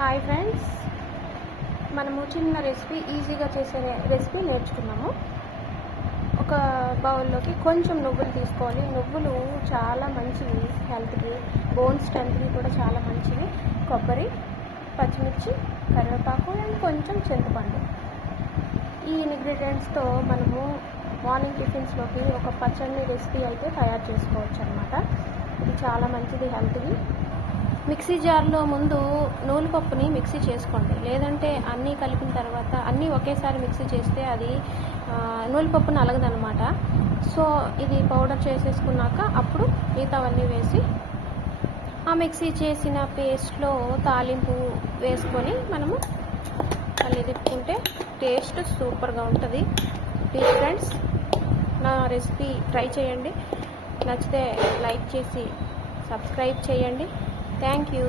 Hi friends, మనము చిన్న recipe ఈజీగా చేసే రెసిపీ నేర్చుకున్నాము. ఒక బౌల్లోకి కొంచెం నువ్వులు తీసుకోవాలి. నువ్వులు చాలా మంచివి హెల్త్కి, బోన్ స్ట్రెంత్కి కూడా చాలా మంచివి. కొబ్బరి, పచ్చిమిర్చి, కరివేపాకు అండ్ కొంచెం చింతపండు. ఈ ఇంగ్రీడియంట్స్తో మనము మార్నింగ్ టిఫిన్స్లోకి ఒక పచ్చడి రెసిపీ అయితే తయారు చేసుకోవచ్చు అన్నమాట. ఇది చాలా మంచిది హెల్త్కి. మిక్సీ జార్లో ముందు నూనెపప్పుని మిక్సీ చేసుకోండి, లేదంటే అన్నీ కలిపిన తర్వాత అన్నీ ఒకేసారి మిక్సీ చేస్తే అది నూనెపప్పు నలగదనమాట. సో ఇది పౌడర్ చేసేసుకున్నాక అప్పుడు మిగతావన్నీ వేసి ఆ మిక్సీ చేసిన పేస్ట్లో తాలింపు వేసుకొని మనము మళ్ళీ తిప్పుకుంటే టేస్ట్ సూపర్గా ఉంటుంది. ప్లీజ్ ఫ్రెండ్స్, నా రెసిపీ ట్రై చేయండి. నచ్చితే లైక్ చేసి సబ్స్క్రైబ్ చేయండి. Thank you.